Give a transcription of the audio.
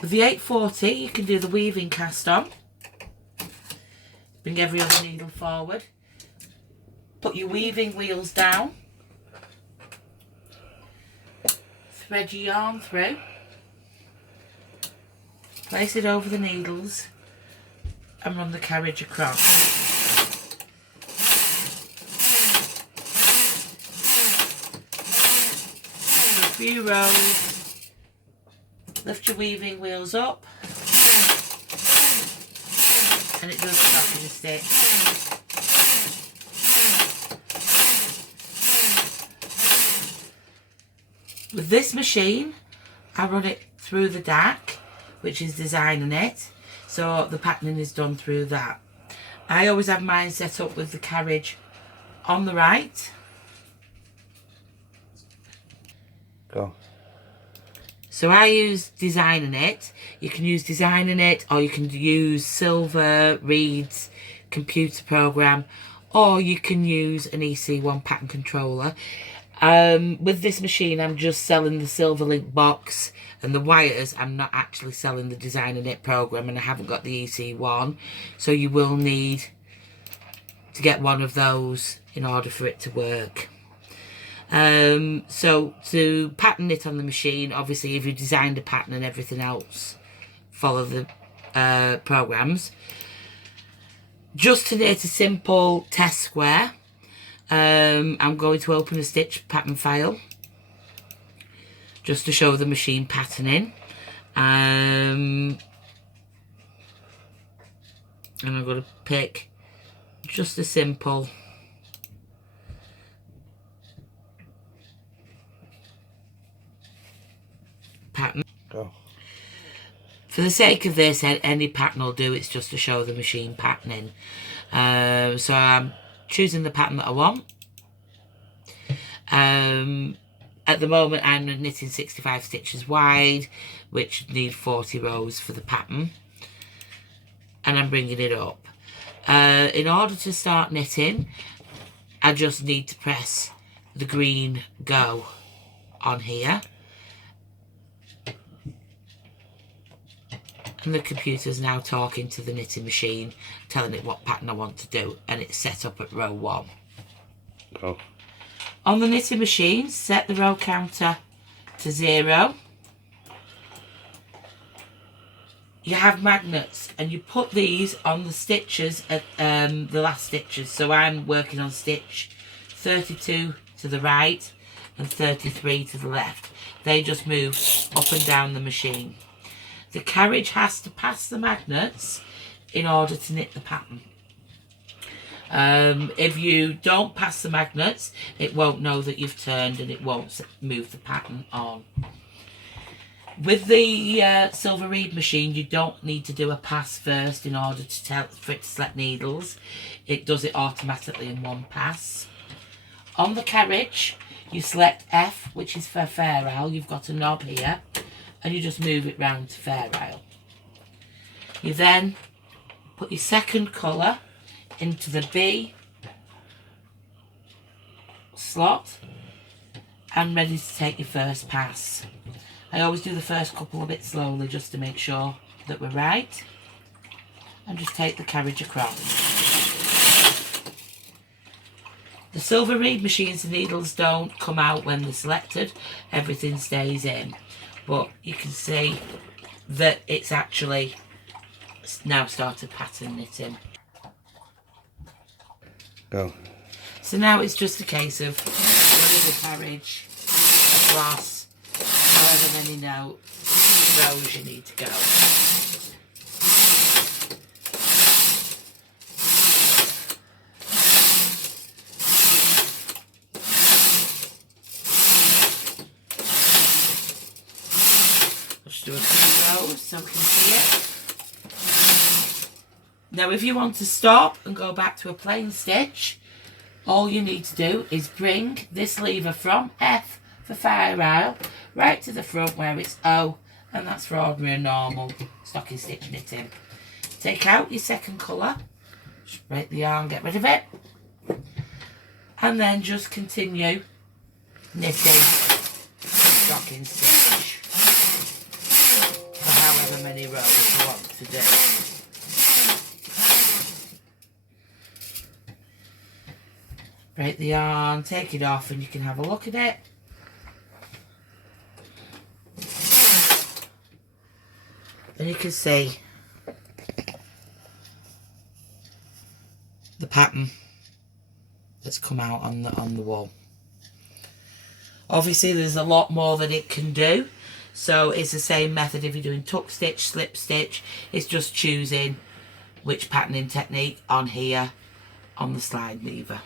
With the 840 you can do the weaving cast on. Bring every other needle forward. Put your weaving wheels down. Thread your yarn through. Place it over the needles and run the carriage across. A few rows. Lift your weaving wheels up. And it does stop in the stitch. With this machine, I run it through the DAC, which is Designer Knit, so the patterning is done through that. I always have mine set up with the carriage on the right. Go. So I use Designer Knit. You can use Designer Knit, or you can use Silver Reed's computer program, or you can use an EC1 pattern controller. With this machine, I'm just selling the Silverlink box and the wires. I'm not actually selling the Designer Knit program, and I haven't got the EC1, so you will need to get one of those in order for it to work. So to pattern knit on the machine, obviously if you designed a pattern and everything else, follow the programs. Just to knit a simple test square, I'm going to open a stitch pattern file just to show the machine patterning, and I'm going to pick just a simple pattern. Go. For the sake of this, any pattern will do. It's just to show the machine patterning. So I'm choosing the pattern that I want. At the moment I'm knitting 65 stitches wide, which need 40 rows for the pattern, and I'm bringing it up. In order to start knitting, I just need to press the green go on here, and the computer's now talking to the knitting machine, telling it what pattern I want to do, and it's set up at row 1. Go. On the knitting machine, set the row counter to 0. You have magnets, and you put these on the stitches at the last stitches. So I'm working on stitch 32 to the right and 33 to the left. They just move up and down the machine. The carriage has to pass the magnets in order to knit the pattern. If you don't pass the magnets, it won't know that you've turned, and it won't move the pattern on. With the Silver Reed machine, you don't need to do a pass first in order for it to select needles. It does it automatically in one pass. On the carriage, you select F, which is for Fair Isle. You've got a knob here, and you just move it round to Fair Isle. You then put your second colour into the B slot and ready to take your first pass. I always do the first couple a bit slowly just to make sure that we're right, and just take the carriage across. The Silver Reed machines, the needles don't come out when they're selected, everything stays in, but you can see that it's actually now started pattern knitting. Go. So now it's just a case of running the carriage across however many rows you need to go. Let's do a few rows so we can see it. Now if you want to stop and go back to a plain stitch, all you need to do is bring this lever from F for Fair Isle right to the front where it's O, and that's for ordinary and normal stocking stitch knitting. Take out your second colour, just break the yarn, get rid of it, and then just continue knitting the stocking stitch for however many rows you want to do. Break the yarn, take it off, and you can have a look at it. And you can see the pattern that's come out on the wall. Obviously there's a lot more that it can do, so it's the same method if you're doing tuck stitch, slip stitch. It's just choosing which patterning technique on here on the slide lever.